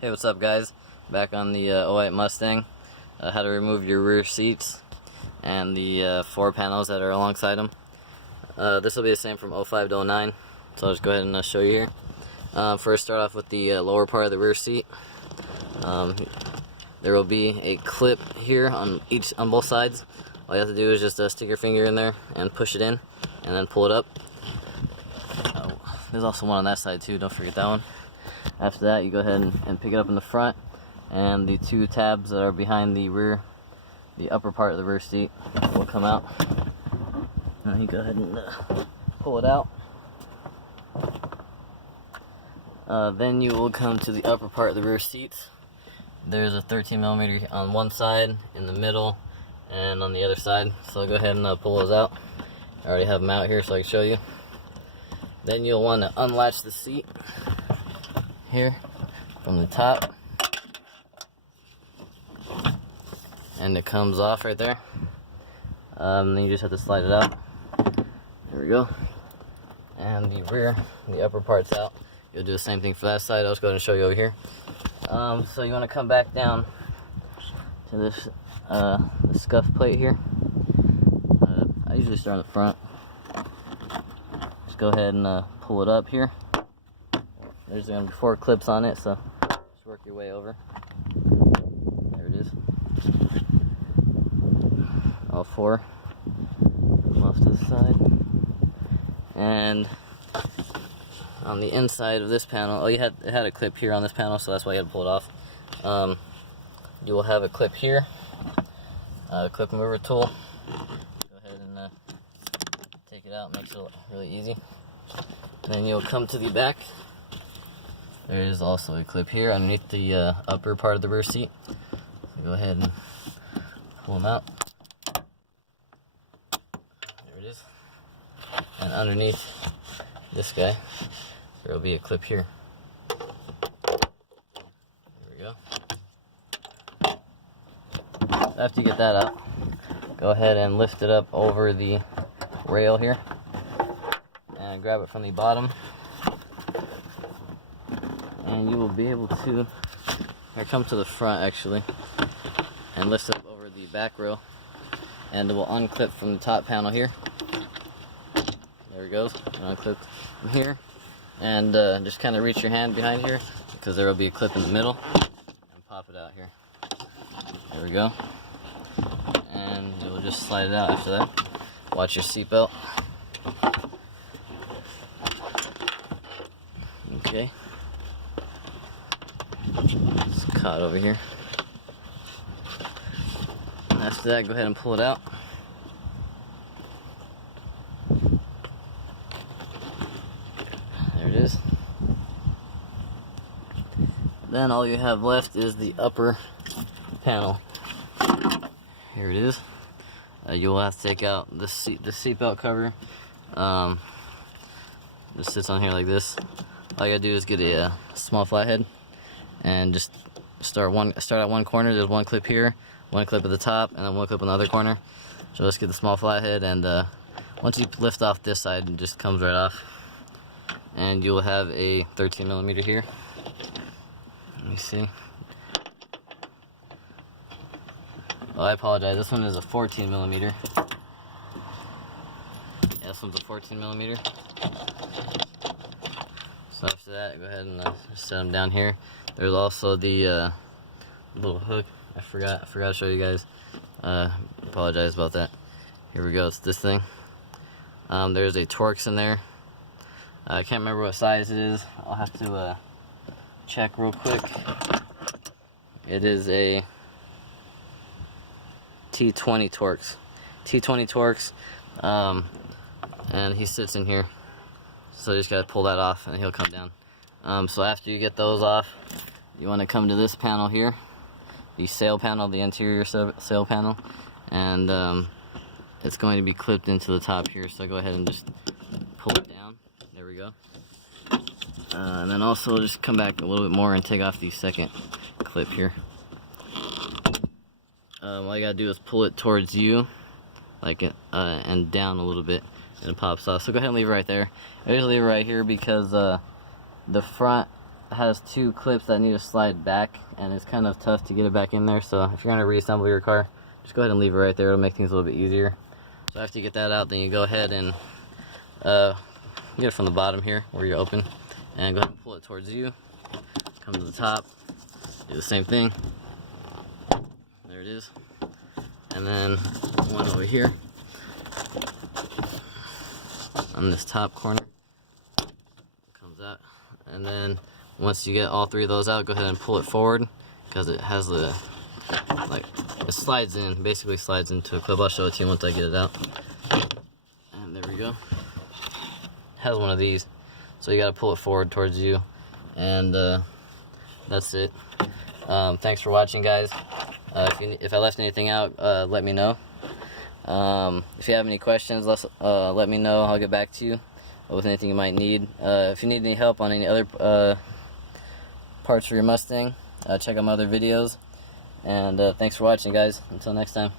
Hey, what's up, guys? Back on the 08 Mustang. How to remove your rear seats and the 4 panels that are alongside them. This will be the same from 05 to 09, so I'll just go ahead and show you here. First, start off with the lower part of the rear seat. There will be a clip here on both sides. All you have to do is just stick your finger in there and push it in, and then pull it up. There's also one on that side too, don't forget that one. After that, you go ahead and pick it up in the front, and the 2 tabs that are behind the upper part of the rear seat will come out. Now you go ahead and pull it out. Then you will come to the upper part of the rear seats. There's a 13mm on one side, in the middle, and on the other side. So I'll go ahead and pull those out. I already have them out here so I can show you. Then you'll want to unlatch the seat here from the top, and it comes off right there. Then you just have to slide it out. There we go. And the upper part's out. You'll do the same thing for that side. I'll just go ahead and show you over here. So you want to come back down to this the scuff plate here. I usually start in the front. Just go ahead and pull it up here. There's going to be 4 clips on it, so just work your way over. There it is. All 4. Come off to the side. And on the inside of this panel, it had a clip here on this panel, so that's why you had to pull it off. You will have a clip here, clip remover tool. Go ahead and take it out, makes it really easy. Then you'll come to the back. There is also a clip here underneath the upper part of the rear seat. So go ahead and pull them out. There it is. And underneath this guy, there will be a clip here. There we go. After you get that out, go ahead and lift it up over the rail here and grab it from the bottom. And you will be able to, here, come to the front actually, and lift it up over the back rail, and it will unclip from the top panel here. There it goes, unclip from here, and just kind of reach your hand behind here, because there will be a clip in the middle, and pop it out here. There we go, and you'll just slide it out after that. Watch your seatbelt. Okay. It's caught over here. And after that, go ahead and pull it out. There it is. Then all you have left is the upper panel. Here it is. You will have to take out the seatbelt cover. This sits on here like this. All you gotta do is get a small flathead and just start at one corner. There's one clip here, one clip at the top, and then one clip on the other corner. So let's get the small flathead, and once you lift off this side, it just comes right off, and you'll have a 13mm here. Let me see. Oh, I apologize. This one is a 14mm. Yeah, this one's a 14mm. So after that, go ahead and set them down here. There's also the little hook. I forgot to show you guys. Apologize about that. Here we go. It's this thing. There's a Torx in there. I can't remember what size it is. I'll have to check real quick. It is a T20 Torx. T20 Torx. And he sits in here. So you just gotta pull that off and he'll come down. So after you get those off, you want to come to this panel here, the sail panel, the interior sail panel, and it's going to be clipped into the top here. So go ahead and just pull it down. There we go. And then also just come back a little bit more and take off the second clip here. All you gotta do is pull it towards you, like it, and down a little bit, and it pops off. So go ahead and leave it right there. I usually leave it right here because the front has two clips that need to slide back, and it's kind of tough to get it back in there. So if you're going to reassemble your car, just go ahead and leave it right there. It'll make things a little bit easier. So after you get that out, then you go ahead and get it from the bottom here where you're open, and go ahead and pull it towards you. Come to the top, do the same thing. There it is. And then one over here on this top corner comes out. And then once you get all three of those out, go ahead and pull it forward, because it has the, like, it slides in, basically slides into a clip. I'll show it to you once I get it out. And there we go. It has one of these, so you got to pull it forward towards you, and that's it. Thanks for watching, guys. If I left anything out, let me know. If you have any questions, let me know. I'll get back to you with anything you might need. If you need any help on any other parts for your Mustang, check out my other videos. And thanks for watching, guys. Until next time.